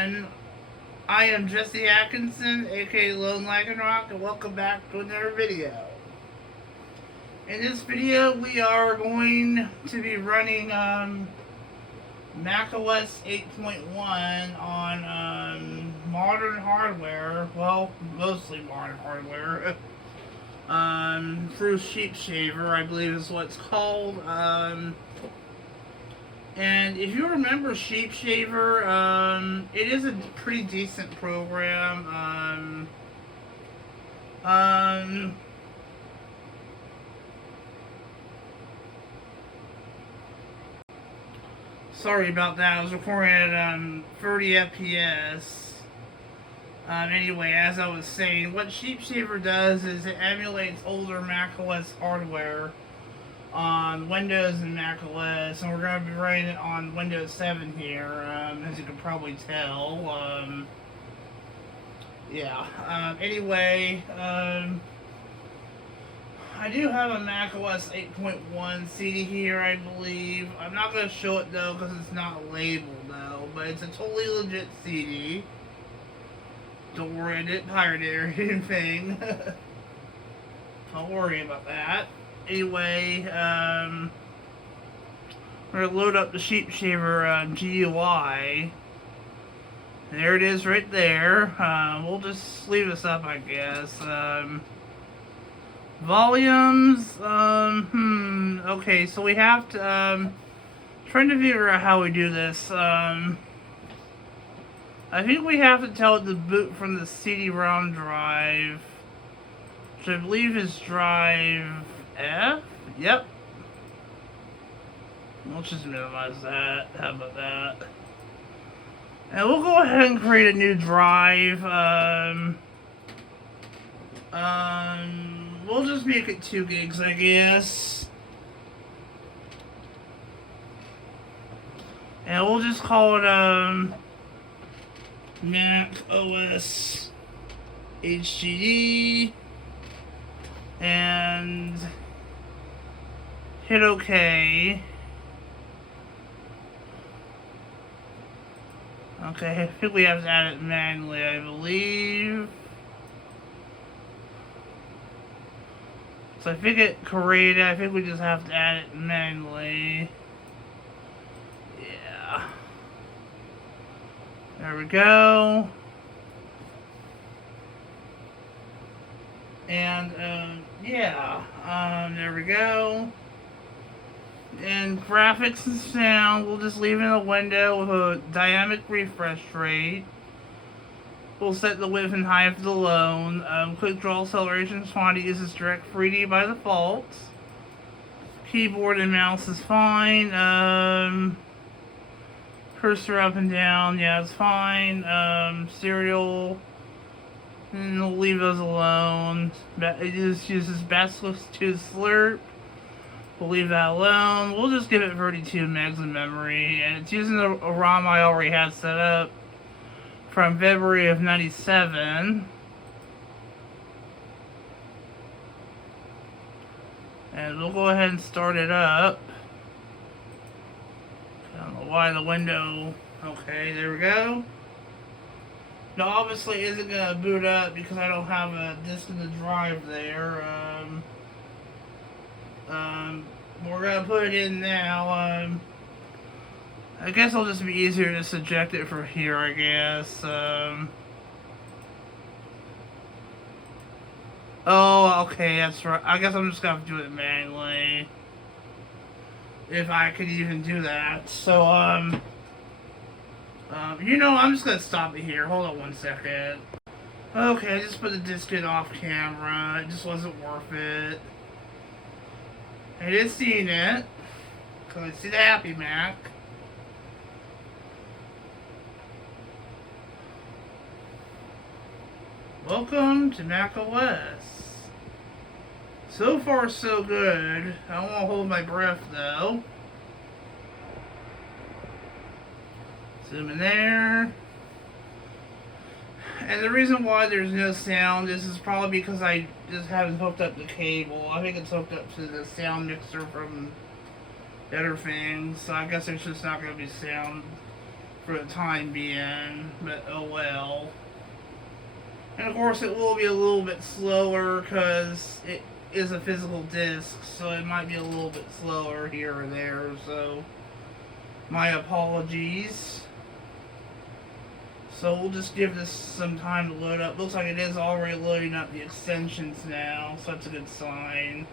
everyone. I am Jesse Atkinson, aka Lone Lycanroc, and welcome back to another video. In this video, we are going to be running macOS 8.1 on modern hardware. Well, mostly modern hardware. Through SheepShaver, I believe is what it's called. And if you remember SheepShaver, it is a pretty decent program. Sorry about that. I was recording at 30 FPS. Anyway, as I was saying, what SheepShaver does is it emulates older macOS hardware on Windows and macOS, and we're going to be running it on Windows 7 here, as you can probably tell. Anyway, I do have a macOS 8.1 CD here, I believe. I'm not going to show it though because it's not labeled though, but it's a totally legit CD. Don't worry, I didn't pirate it or anything. Don't worry about that. Anyway, we're going to load up the SheepShaver GUI. There it is right there. We'll just leave this up, I guess. Volumes, okay, so we have to, trying to figure out how we do this. I think we have to tell it to boot from the CD-ROM drive, which I believe is drive F? Yep. Let's just minimize that. How about that? And we'll go ahead and create a new drive. We'll just make it 2 gigs, I guess. And we'll just call it, Mac OS HDD. And hit OK. Okay, I think we have to add it manually, I believe. So I think it created, I think we just have to add it manually. Yeah. There we go. And, there we go. And graphics and sound, we'll just leave it in a window with a dynamic refresh rate. We'll set the width and height of the loan. Quick draw acceleration font uses direct 3D by default. Keyboard and mouse is fine. Cursor up and down, yeah, it's fine. Serial, and we'll leave those alone. It just uses Basilisk to Slurp. We'll leave that alone. We'll just give it 32 megs of memory, and it's using a ROM I already had set up from February of '97. And we'll go ahead and start it up. I don't know why the window... Okay, there we go. Now, obviously, it isn't going to boot up because I don't have a disk in the drive there. We're going to put it in now. I guess it'll just be easier to subject it from here, I guess. Oh, okay, that's right. I guess I'm just going to do it manually. If I could even do that. So, I'm just going to stop it here. Hold on 1 second. Okay, I just put the disc in off camera. It just wasn't worth it. I did see it. Cause I see the Happy Mac. Welcome to macOS. So far, so good. I don't want to hold my breath though. Zoom in there. And the reason why there's no sound is probably because I just haven't hooked up the cable. I think it's hooked up to the sound mixer from better things. So I guess there's just not going to be sound for the time being, but oh well. And of course it will be a little bit slower because it is a physical disc, so it might be a little bit slower here or there, so my apologies. So we'll just give this some time to load up. Looks like it is already loading up the extensions now, so that's a good sign.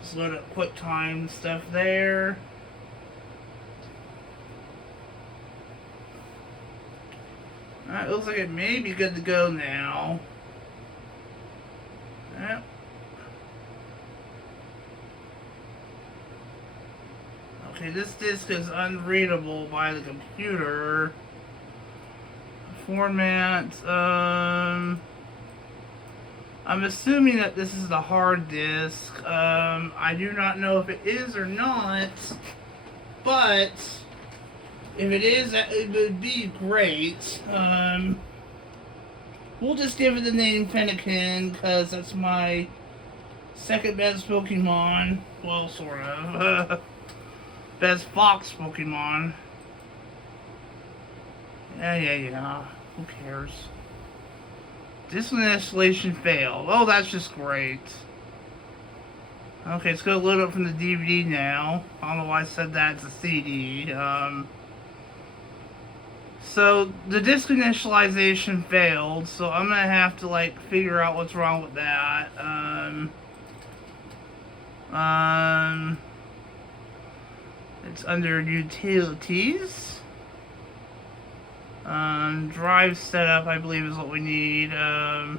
Just load up QuickTime stuff there. Alright, looks like it may be good to go now. Yep. Okay, this disk is unreadable by the computer. Format, I'm assuming that this is the hard disk. I do not know if it is or not, but if it is, it would be great. We'll just give it the name Fennekin, because that's my second best Pokemon. Well, sort of. Best Fox Pokemon. Yeah. Who cares? Disk installation failed. Oh, that's just great. Okay, it's gonna load up from the DVD now. I don't know why I said that. It's a CD. So the disk initialization failed, so I'm gonna have to like figure out what's wrong with that. It's under utilities. Drive setup, I believe, is what we need. A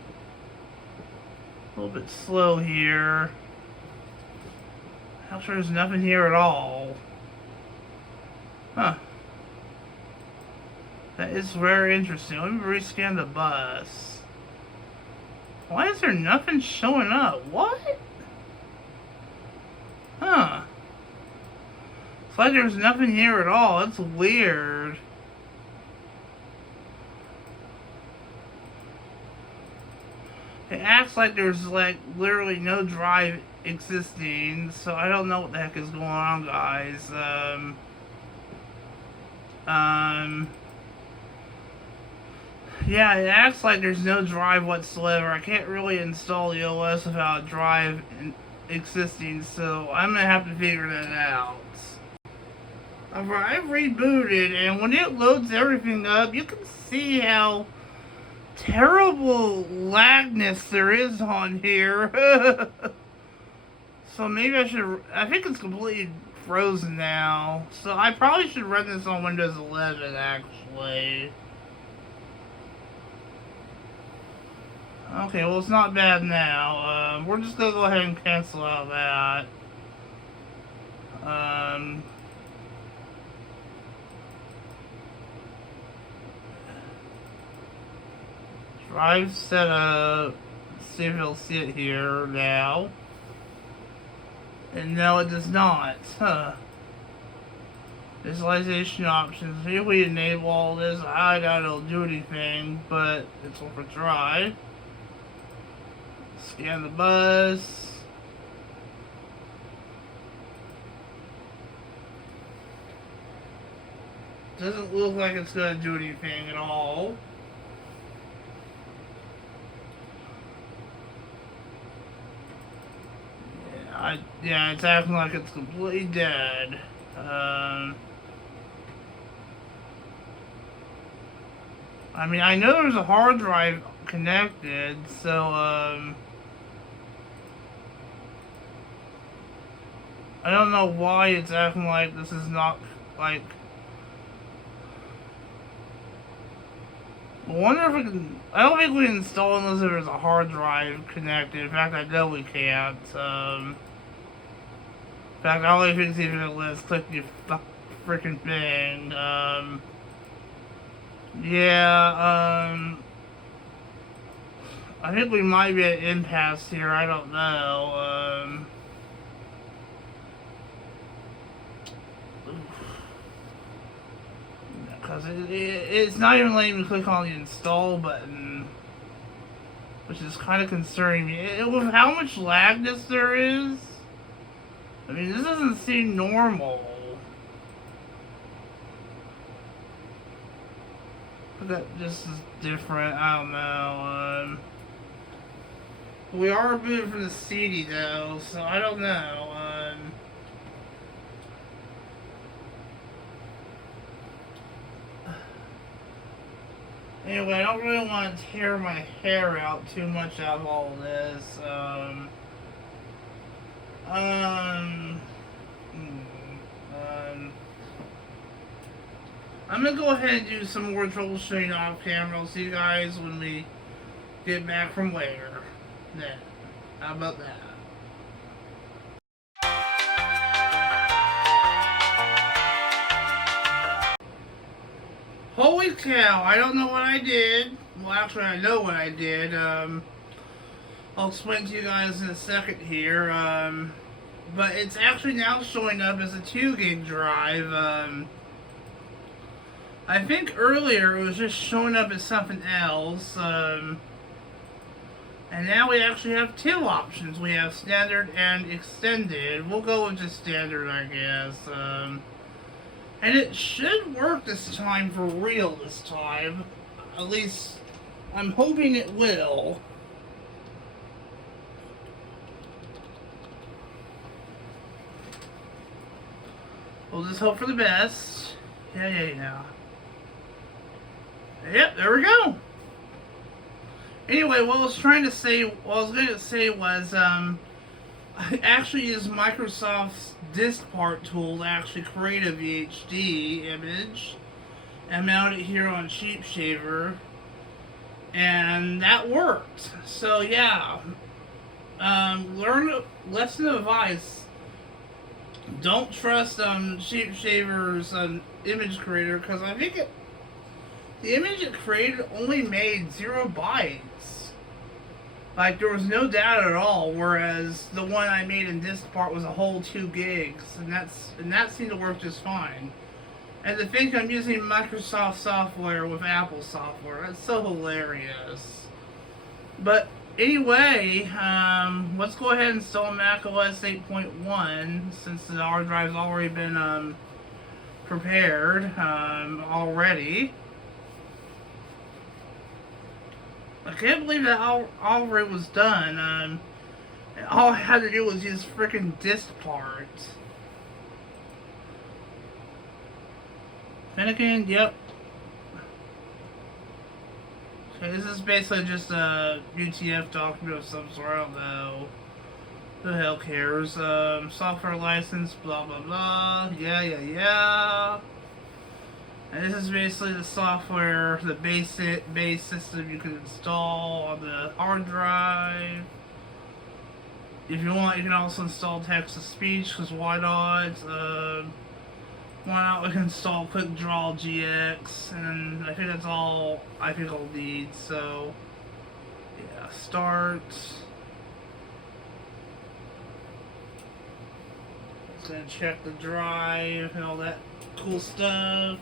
little bit slow here. Actually, there's nothing here at all. Huh. That is very interesting. Let me rescan the bus. Why is there nothing showing up? What? Huh. It's like there's nothing here at all. That's weird. It acts like there's like literally no drive existing, so I don't know what the heck is going on, guys. Yeah, it acts like there's no drive whatsoever. I can't really install the OS without a drive existing, so I'm gonna have to figure that out. I've rebooted, and when it loads everything up, you can see how terrible lagness there is on here. So maybe I think it's completely frozen now. So I probably should run this on Windows 11, actually. Okay, well, it's not bad now. We're just gonna go ahead and cancel out that. Drive setup. Let's see if you'll see it here now. And no, it does not. Huh. Visualization options. If we enable all this, I doubt it'll do anything, but it's worth a try. Scan the bus. Doesn't look like it's gonna do anything at all. Yeah, it's acting like it's completely dead. I mean, I know there's a hard drive connected, so, I don't know why it's acting like this is not, like... I wonder if we can... I don't think we can install unless there's a hard drive connected. In fact, I know we can't. In fact, I only think it's even let's click the freaking thing. I think we might be at impasse here. I don't know. Because it's not even letting me click on the install button, which is kind of concerning me. With how much lagness there is, I mean, this doesn't seem normal. that just is different. I don't know. We are removed from the CD though, so I don't know. Anyway, I don't really want to tear my hair out too much out of all of this. I'm gonna go ahead and do some more troubleshooting off camera. I'll see you guys when we get back from where. Then, how about that? Holy cow, I don't know what I did. Well, actually, I know what I did. I'll explain to you guys in a second here. But it's actually now showing up as a 2 gig drive. I think earlier it was just showing up as something else. And now we actually have 2 options. We have standard and extended. We'll go with just standard, I guess. And it should work this time for real this time. At least, I'm hoping it will. We'll just hope for the best. Yeah. Yep, there we go. Anyway, what I was going to say was, I actually use Microsoft's disk part tool to actually create a VHD image and mount it here on SheepShaver, and that worked. So yeah, learn a lesson of advice. Don't trust SheepShaver's image creator, because I think the image it created only made 0 bytes. Like, there was no data at all, whereas the one I made in disk part was a whole 2 gigs, and that seemed to work just fine. And to think I'm using Microsoft software with Apple software, that's so hilarious. But anyway, let's go ahead and install macOS 8.1, since the hard drive's already been prepared already. I can't believe that already was done. All I had to do was use freaking disk parts. Finnegan, yep. Okay, this is basically just a UTF document of some sort. I don't know. Who the hell cares? Software license, blah blah blah. Yeah. And this is basically the software, the base system you can install on the hard drive. If you want, you can also install text-to-speech, because why not? Why not? We can install Quick Draw GX, and I think that's all I'll need. So, yeah, start. Just gonna check the drive and all that cool stuff.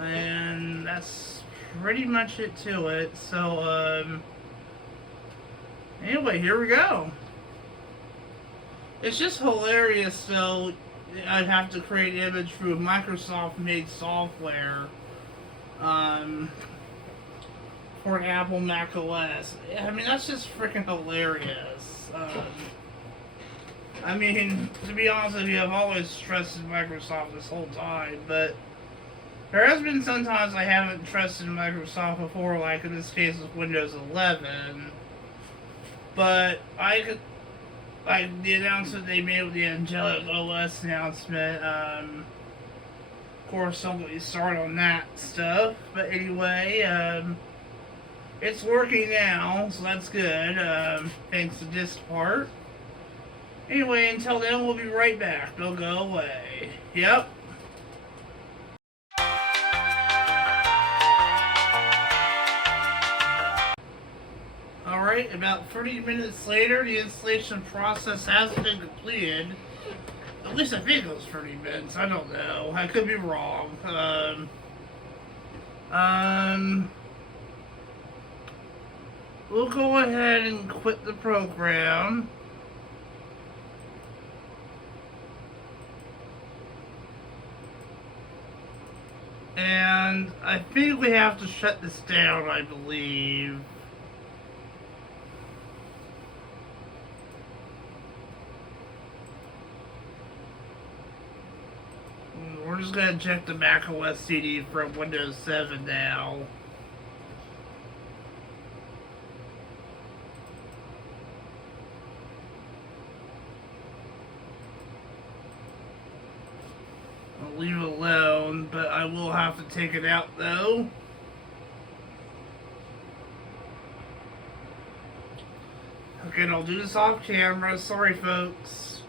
And that's pretty much it to it. So, anyway, here we go. It's just hilarious, though. I'd have to create an image through Microsoft-made software for Apple Mac OS. I mean, that's just freaking hilarious. I mean, to be honest with you, I've always trusted Microsoft this whole time, but there has been some times I haven't trusted Microsoft before, like in this case with Windows 11. But like the announcement they made with the Angelic OS announcement, of course, don't get me started on that stuff. But anyway, it's working now, so that's good, thanks to disk part. Anyway, until then, we'll be right back. Don't go away. Yep. Alright, about 30 minutes later, the installation process has been completed. At least I think it was 30 minutes. I don't know. I could be wrong. We'll go ahead and quit the program. And I think we have to shut this down, I believe. We're just gonna check the macOS CD from Windows 7 now. I'll leave it alone, but I will have to take it out though. Okay, and I'll do this off camera. Sorry, folks.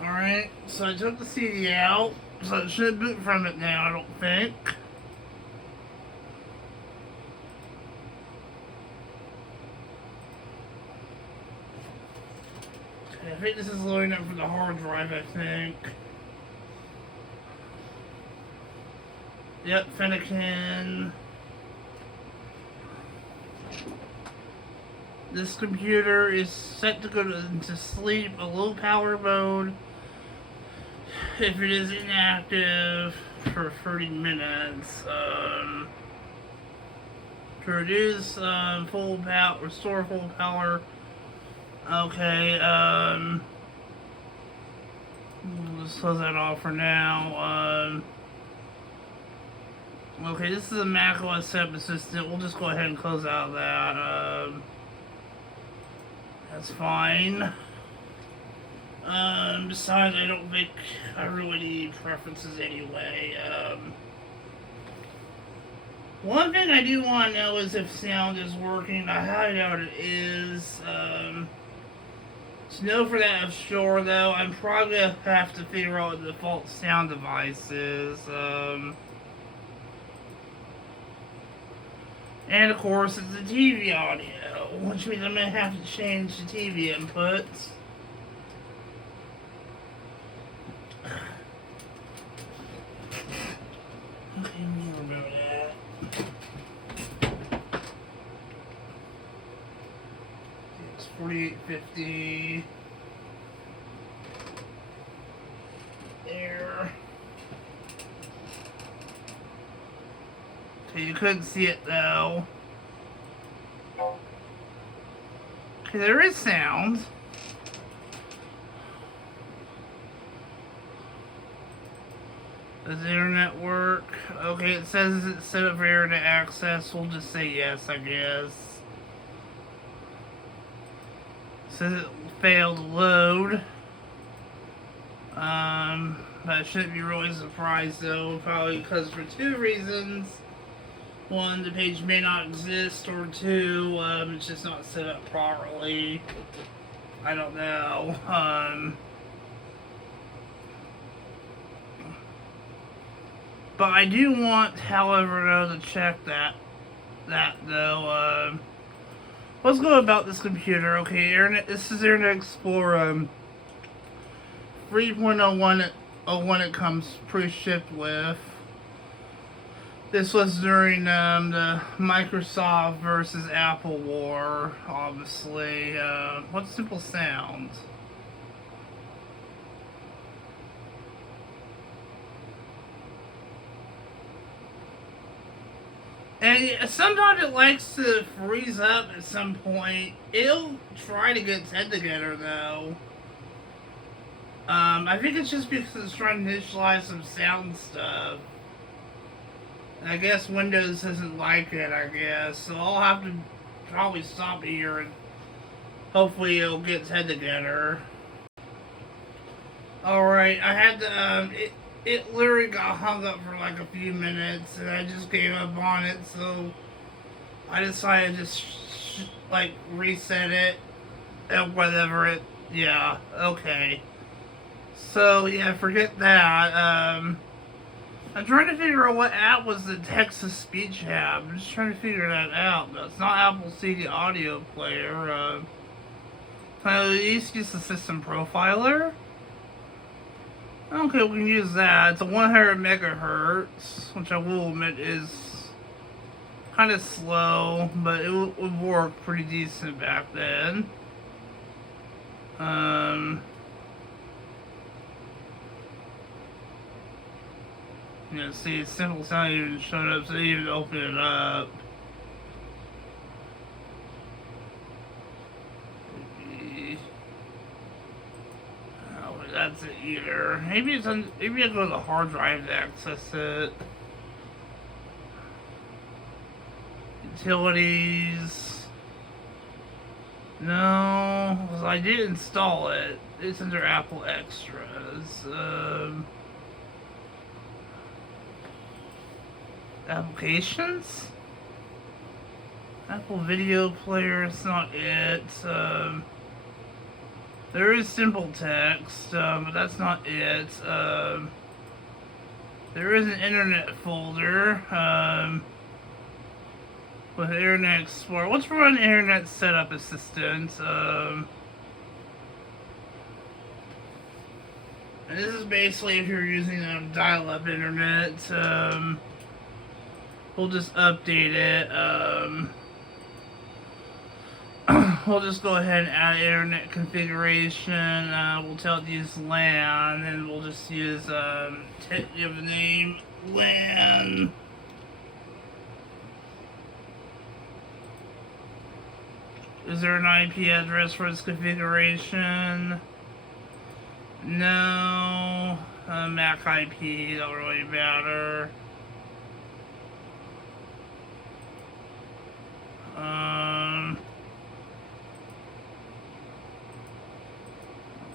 Alright, so I took the CD out, so it should boot from it now, I don't think. Okay, I think this is loading up from the hard drive, I think. Yep, Fennekin. This computer is set to go into sleep, a low power mode, if it is inactive for 30 minutes. To reduce full power, restore full power. Okay, let's close that off for now. Okay, this is a macOS Setup Assistant. We'll just go ahead and close out of that. That's fine. Besides, I don't think I really need preferences anyway. One thing I do want to know is if sound is working. I highly doubt it is. To know for that for sure, though, I'm probably going to have to figure out what the default sound device is. And of course, it's the TV audio, which means I'm going to have to change the TV inputs. Okay, let me remember that. It's 4850. There. Okay, you couldn't see it though. Okay, there is sound. Does the internet work? Okay, it says it's set up for internet access. We'll just say yes, I guess. It says it failed to load. I shouldn't be really surprised though, probably because for two reasons. One, the page may not exist, or two, it's just not set up properly. I don't know. But I do want, however, though, to check that though. Let's go about this computer. Okay, Internet. This is Internet Explorer 3.01 it comes pre-shipped with. This was during the Microsoft versus Apple war, obviously. What's Simple Sound? And sometimes it likes to freeze up at some point. It'll try to get its head together, though. I think it's just because it's trying to initialize some sound stuff. I guess Windows doesn't like it, I guess. So I'll have to probably stop here and hopefully it'll get its head together. Alright, I had to, it literally got hung up for like a few minutes and I just gave up on it, so I decided to just like reset it and whatever it, yeah, okay. So yeah, forget that. I'm trying to figure out what app was the Texas speech app. I'm just trying to figure that out. No, it's not Apple CD audio player. Can I at least use the system profiler? Okay, we can use that. It's a 100 megahertz, which I will admit is kind of slow, but it would work pretty decent back then. You know, see, simple sound even showed up, so they even open it up. Oh, that's it either. Maybe it's on. Maybe I go to the hard drive to access it. Utilities. No, because I did install it. It's under Apple Extras. Applications? Apple Video Player, it's not it. There is Simple Text, but that's not it. There is an Internet folder, with Internet Explorer. Let's run Internet Setup Assistant. And this is basically if you're using dial-up internet. We'll just update it. We'll just go ahead and add internet configuration. We'll tell it to use LAN, and we'll just use give the name LAN. Is there an IP address for this configuration? No. MAC IP, don't really matter.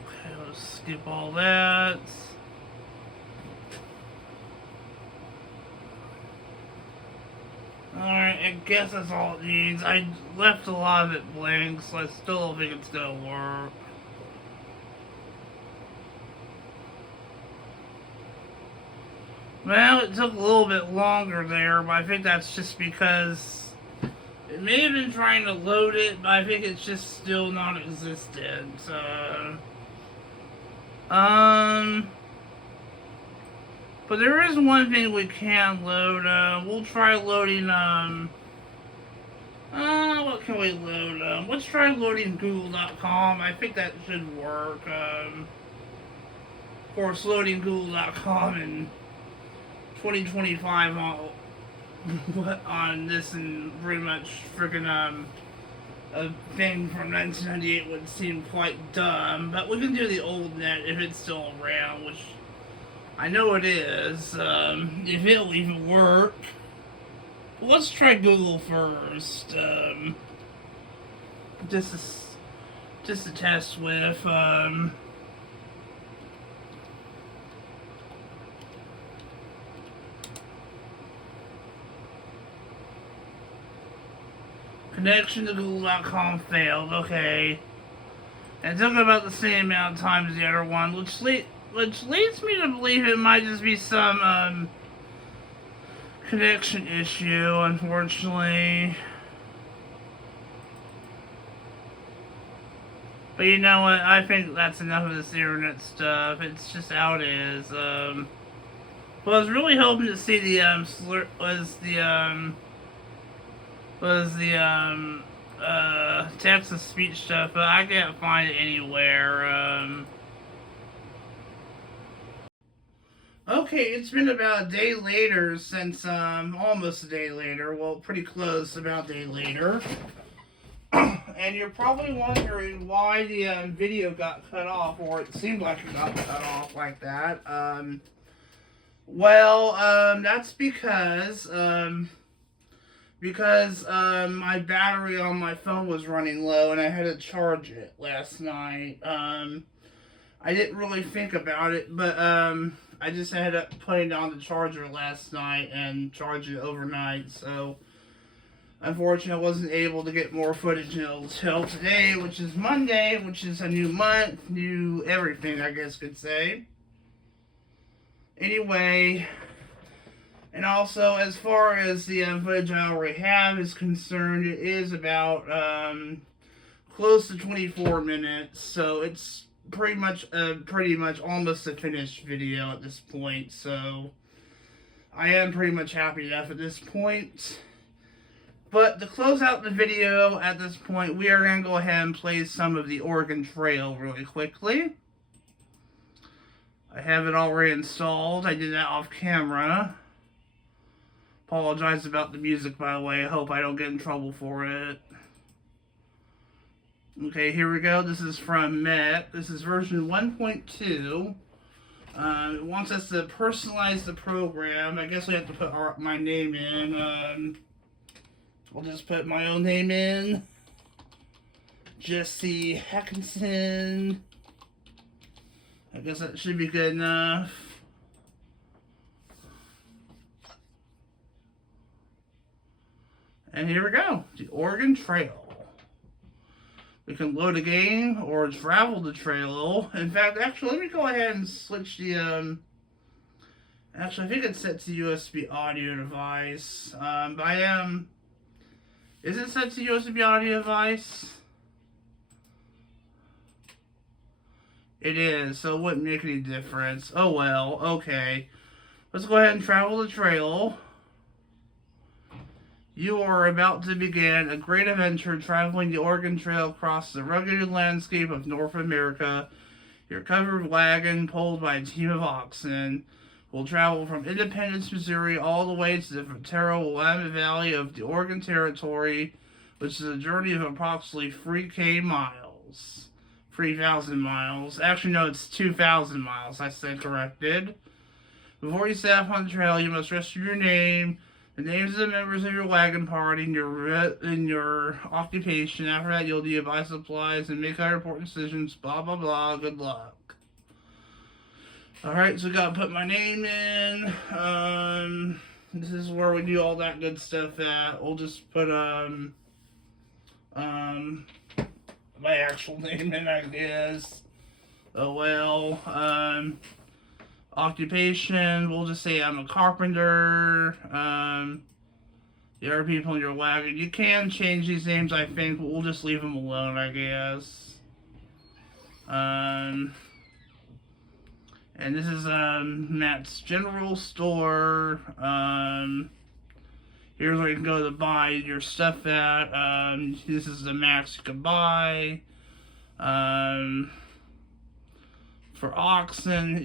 Okay, let's skip all that. Alright, I guess that's all it needs. I left a lot of it blank, so I still don't think it's gonna work. Well, it took a little bit longer there, but I think that's just because it may have been trying to load it, but I think it's just still non-existent. But there is one thing we can load. We'll try loading, what can we load? Let's try loading Google.com. I think that should work. Of course, loading Google.com in 2025 on this and pretty much freaking a thing from 1998 would seem quite dumb, but we can do the old net if it's still around, which I know it is. If it'll even work. Let's try Google first. Just to test with. Connection to Google.com failed. Okay. And it took about the same amount of time as the other one, which leads me to believe it might just be some connection issue, unfortunately. But you know what? I think that's enough of this internet stuff. It's just how it is. Well, I was really hoping to see the text-to-speech stuff, but I can't find it anywhere. Okay, it's been about a day later since, almost a day later, well, pretty close, about a day later. And you're probably wondering why the video got cut off, or it seemed like it got cut off like that. That's because my battery on my phone was running low and I had to charge it last night. I didn't really think about it, but I just ended up putting it on the charger last night and charging it overnight, so unfortunately I wasn't able to get more footage until today, which is Monday, which is a new month, new everything, I guess you could say. Anyway, and also, as far as the footage I already have is concerned, it is about close to 24 minutes, so it's pretty much almost a finished video at this point, so I am pretty much happy enough at this point. But to close out the video at this point, we are going to go ahead and play some of the Oregon Trail really quickly. I have it already installed. I did that off camera. Apologize about the music, by the way. I hope I don't get in trouble for it. Okay, here we go. This is from Met. This is version 1.2. It wants us to personalize the program. I guess we have to put my name in. I'll just put my own name in. Jesse Hackinson. I guess that should be good enough. And here we go. The Oregon Trail. We can load a game or travel the trail. In fact, actually, let me go ahead and switch the, actually, I think it's set to USB audio device. Is it set to USB audio device? It is, so it wouldn't make any difference. Oh well, okay. Let's go ahead and travel the trail. You are about to begin a great adventure traveling the Oregon Trail across the rugged landscape of North America. Your covered wagon, pulled by a team of oxen, will travel from Independence, Missouri, all the way to the fertile Willamette Valley of the Oregon Territory, which is a journey of approximately 3,000 miles. 3,000 miles. Actually, no, it's 2,000 miles. I said corrected. Before you set off on the trail, you must register your name, the names of the members of your wagon party, and your occupation. After that, you'll need to buy supplies and make other important decisions. Blah, blah, blah. Good luck. Alright, so gotta put my name in. This is where we do all that good stuff at. We'll just put, my actual name in, I guess. Oh well. Occupation, we'll just say I'm a carpenter. The other people in your wagon, you can change these names, I think, but we'll just leave them alone, I guess. And this is Matt's General Store. Here's where you can go to buy your stuff at. This is the max you can buy. For oxen,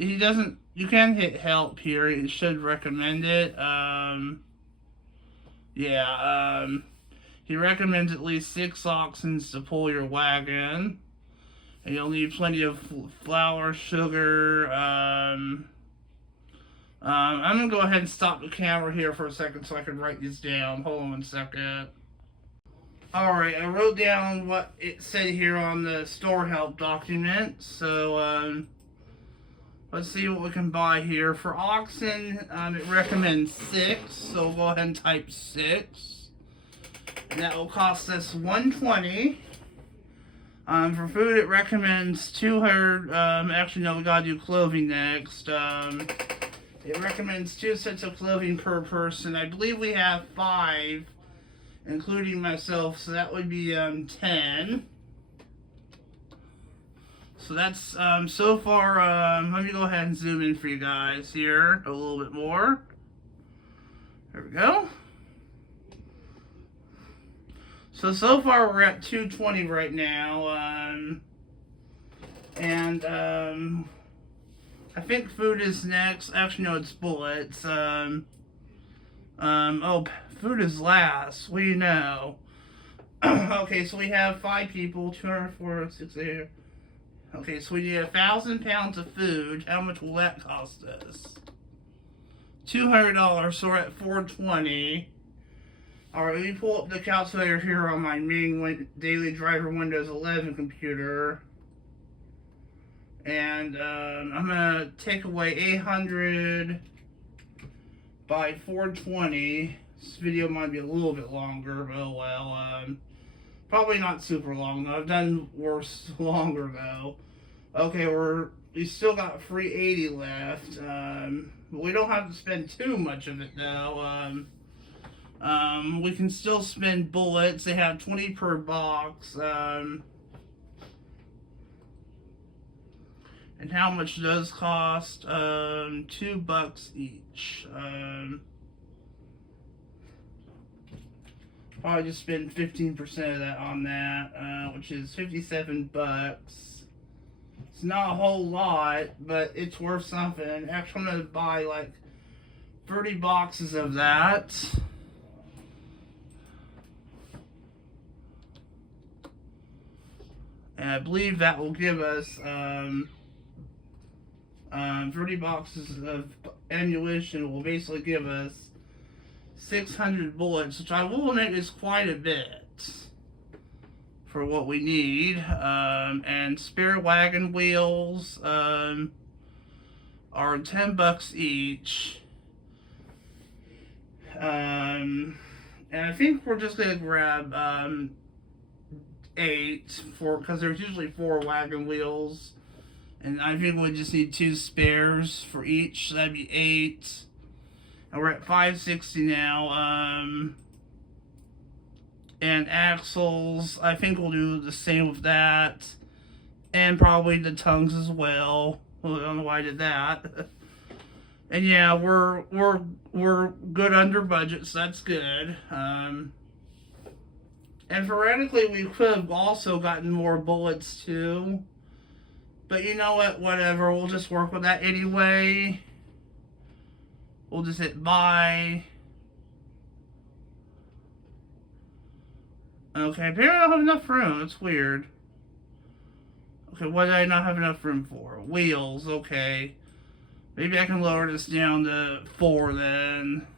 you can hit help here. It should recommend it. He recommends at least 6 oxen to pull your wagon. And you'll need plenty of flour, sugar. I'm going to go ahead and stop the camera here for a second so I can write these down. Hold on 1 second. Alright, I wrote down what it said here on the store help document. So, let's see what we can buy here. For oxen, it recommends 6. So we'll go ahead and type 6. And that will cost us $120. For food, it recommends 200. Actually, no, we gotta do clothing next. It recommends 2 sets of clothing per person. I believe we have 5, including myself, so that would be 10. So that's so far. Let me go ahead and zoom in for you guys here a little bit more. There we go. So far we're at 220 right now, I think food is next. Actually, no, it's bullets. Oh, food is last. What do you know? Okay, so we have 5 people, 204, 6, okay, so we need 1,000 pounds of food. How much will that cost us? $200, so we're at $420. Alright, let me pull up the calculator here on my main daily driver Windows 11 computer. And I'm going to take away 800 by 420. This video might be a little bit longer, but oh well. Probably not super long though. I've done worse longer though. Okay, we still got 380 left. We don't have to spend too much of it though. We can still spend bullets. They have 20 per box. And how much does cost? $2 each. Probably just spend 15% of that on that, which is $57. It's not a whole lot, but it's worth something. Actually, I'm gonna buy like 30 boxes of that. And I believe that will give us 30 boxes of ammunition will basically give us 600 bullets, which I will admit is quite a bit for what we need. And spare wagon wheels are $10 each. And I think we're just gonna grab 8 because there's usually 4 wagon wheels, and I think we just need 2 spares for each, so that'd be 8. And we're at 560 now. And axles, I think we'll do the same with that, and probably the tongues as well. I don't know why I did that. And yeah, we're good under budget, so that's good. And theoretically, we could have also gotten more bullets too. But you know what? Whatever. We'll just work with that anyway. We'll just hit buy. Okay, apparently I don't have enough room. That's weird. Okay, what did I not have enough room for? Wheels, okay. Maybe I can lower this down to 4 then.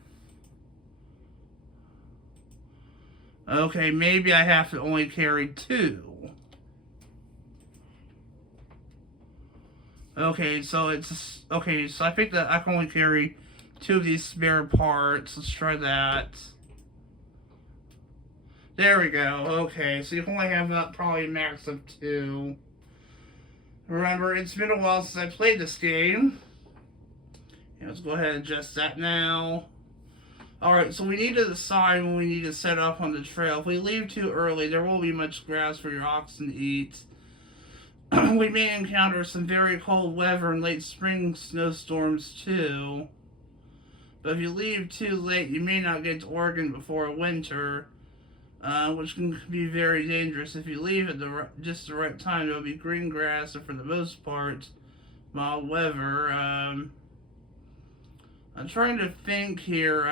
Okay, maybe I have to only carry 2. Okay, so it's... Okay, so I think that I can only carry 2 of these spare parts. Let's try that. There we go. Okay, so you can only have probably a max of 2. Remember, it's been a while since I played this game. Let's go ahead and adjust that now. Alright, so we need to decide when we need to set up on the trail. If we leave too early, there won't be much grass for your oxen to eat. We may encounter some very cold weather and late spring snowstorms too. But if you leave too late, you may not get to Oregon before winter, which can be very dangerous. If you leave at just the right time, there will be green grass, and for the most part, mild weather. I'm trying to think here,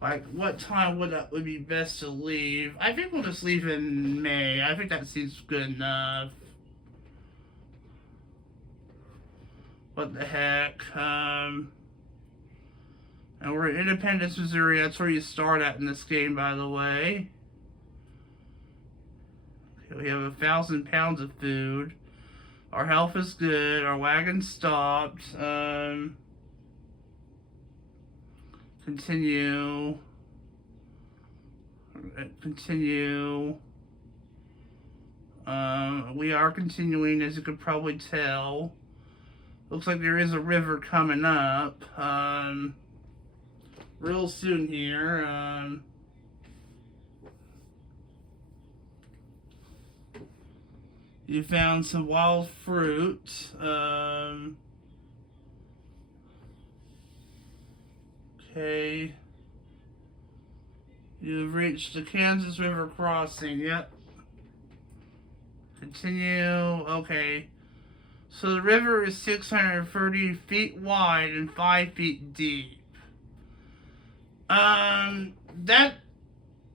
like what time would be best to leave. I think we'll just leave in May. I think that seems good enough. What the heck? And we're in Independence, Missouri. That's where you start at in this game, by the way. Okay, we have 1,000 pounds of food. Our health is good. Our wagon stopped. Continue. Continue. We are continuing, as you could probably tell. Looks like there is a river coming up. Real soon here. You found some wild fruit. Okay. You've reached the Kansas River crossing. Yep. Continue. Okay. So the river is 630 feet wide and 5 feet deep. That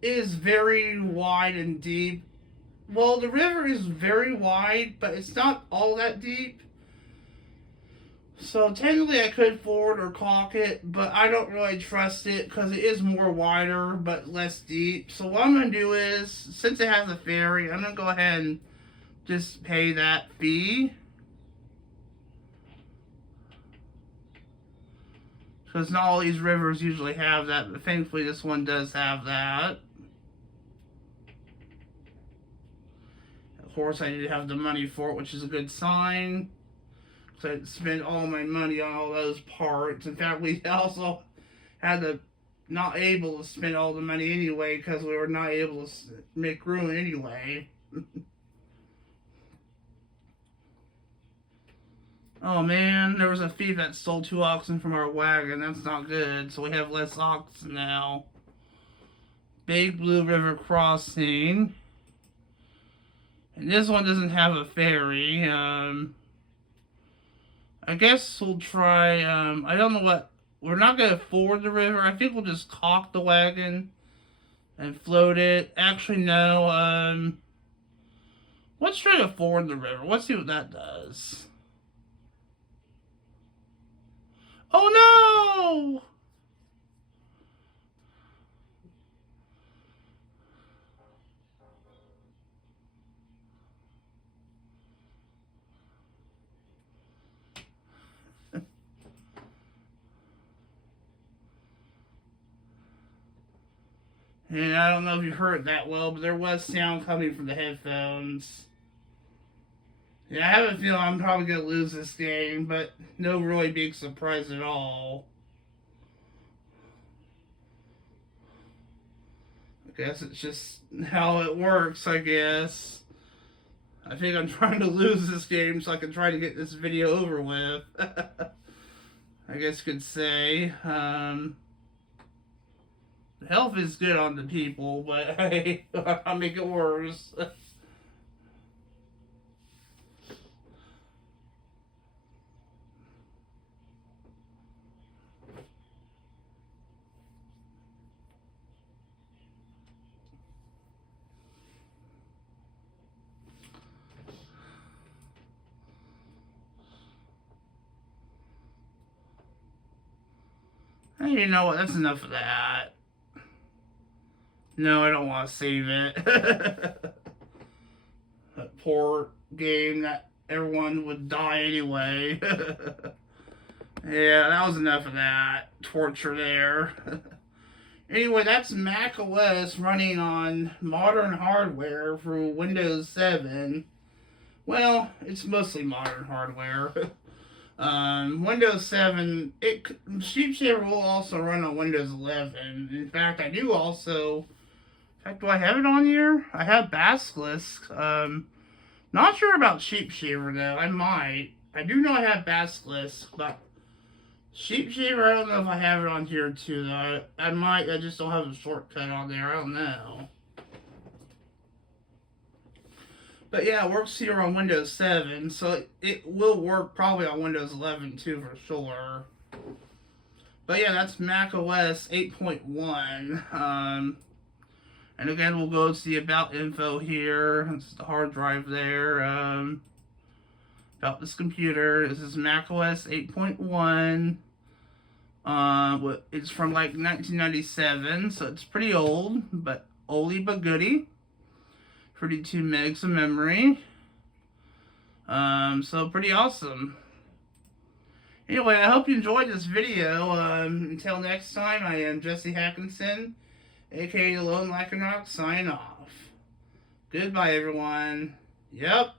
is very wide and deep. Well, the river is very wide, but it's not all that deep. So technically I could ford or caulk it, but I don't really trust it because it is more wider but less deep. So what I'm going to do is, since it has a ferry, I'm going to go ahead and just pay that fee. Because not all these rivers usually have that, but thankfully this one does have that. Of course, I did have the money for it, which is a good sign. So I spent all my money on all those parts. In fact, we also had to not able to spend all the money anyway because we were not able to make room anyway. Oh man, there was a thief that stole 2 oxen from our wagon. That's not good. So we have less oxen now. Big Blue River crossing. And this one doesn't have a ferry. I guess we'll try, I don't know what, we're not going to ford the river. I think we'll just caulk the wagon and float it. Actually, no, let's try to ford the river. Let's see what that does. Oh no! And I don't know if you heard it that well, but there was sound coming from the headphones. Yeah, I have a feeling I'm probably going to lose this game, but no really big surprise at all. I guess it's just how it works, I guess. I think I'm trying to lose this game so I can try to get this video over with. I guess you could say. The health is good on the people, but hey, I'll make it worse. Hey, you know what? That's enough of that. No, I don't want to save it. That poor game that everyone would die anyway. Yeah, that was enough of that torture there. Anyway, that's Mac OS running on modern hardware through Windows 7. Well, it's mostly modern hardware. Windows 7, SheepShaver will also run on Windows 11. In fact, I do also. In fact, do I have it on here? I have Basilisk. Not sure about SheepShaver though. I might. I do know I have Basilisk, but SheepShaver, I don't know if I have it on here too though. I might. I just don't have a shortcut on there. I don't know. But yeah, it works here on Windows 7, so it will work probably on Windows 11 too for sure. But yeah, that's Mac OS 8.1. And again, we'll go to the About info here. This is the hard drive there. About this computer. This is Mac OS 8.1. It's from like 1997, so it's pretty old, but oldie but goodie. 32 megs of memory. So pretty awesome. Anyway, I hope you enjoyed this video. Until next time, I am Jesse Hackinson, aka the Lone Lycanroc, sign off. Goodbye, everyone. Yep.